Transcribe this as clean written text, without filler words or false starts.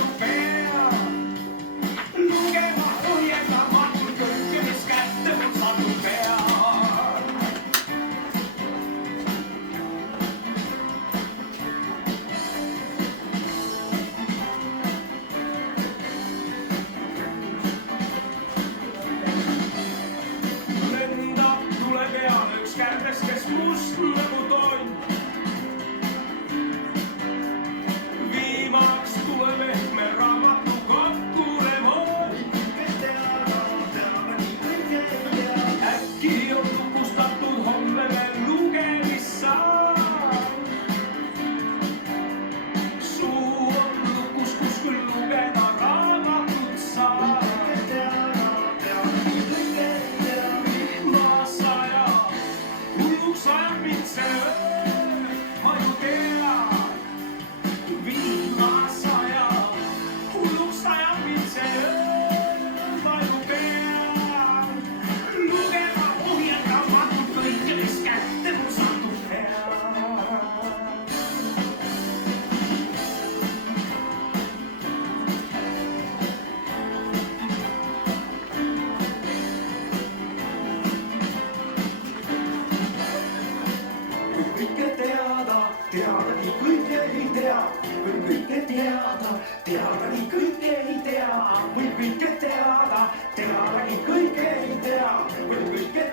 lugea. Lugema ohjelmatun kõike, mis kätte mul satub peal. Lendab, tuleb peale üks kärbes, kes must nagu tonn. Viimaks tuleb ehk me raamatu kokku remoont. Äkki on lukustatud homme veel lugemissaal. Suu on lukus, kus küll lugeda raamatut saab. Vihmasaja, hulluks ajab mind see öö, ma ju tean. Vihmasaja, hulluks ajab mind see öö, ma ju tean. Lugema ohjeldamatult kõike, mis kätte mul satub peal. Kõike teada, teadagi kõike ei tea. Võib kõike teada, teadagi kõike ei tea. Võib kõike teada, teadagi kõike ei tea. Võib kõike